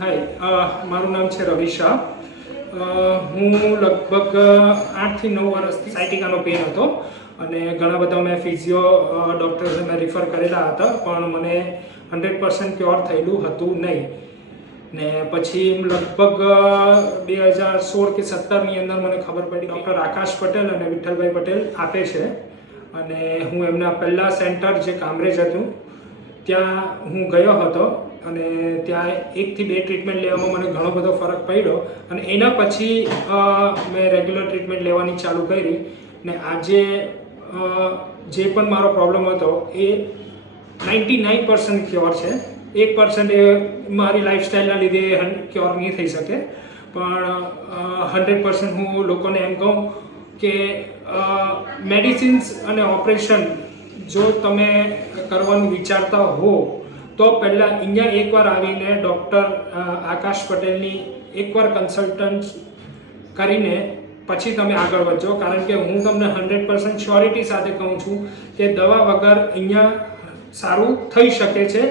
હાય, મારું નામ છે રવિ શાહ. હું લગભગ 8 થી 9 વર્ષથી સાયટિકાનો પેન હતો અને ઘણા બધા મેં ફિઝિયો ડૉક્ટર્સને રિફર કરેલા હતા, પણ મને 100% ક્યોર થયેલું હતું નહીં. ને પછી લગભગ 2016 કે 17ની અંદર મને ખબર પડી ડૉક્ટર આકાશ પટેલ અને વિઠ્ઠલભાઈ પટેલ આપે છે, અને હું એમના પહેલાં સેન્ટર જે કામરેજ હતું ત્યાં હું ગયો હતો અને ત્યાં 1 થી 2 ટ્રીટમેન્ટ લેવામાં મને ઘણો બધો ફરક પડ્યો અને એના પછી મેં રેગ્યુલર ટ્રીટમેન્ટ લેવાની ચાલુ કરી ને આજે જે પણ મારો પ્રોબ્લેમ હતો એ 99% ક્યોર છે. 1% એ મારી લાઈફસ્ટાઈલના લીધે ક્યોર નહીં થઈ શકે, પણ 100% હું લોકોને એમ કહું કે મેડિસિન્સ અને ઓપરેશન જો તમે કરવાનું વિચારતા હો તો પહેલાં અહીંયા એકવાર આવીને ડૉક્ટર આકાશ પટેલની એકવાર કન્સલ્ટન્ટ કરીને પછી તમે આગળ વધજો, કારણ કે હું તમને 100% શ્યોરિટી સાથે કહું છું કે દવા વગર અહીંયા સારું થઈ શકે છે.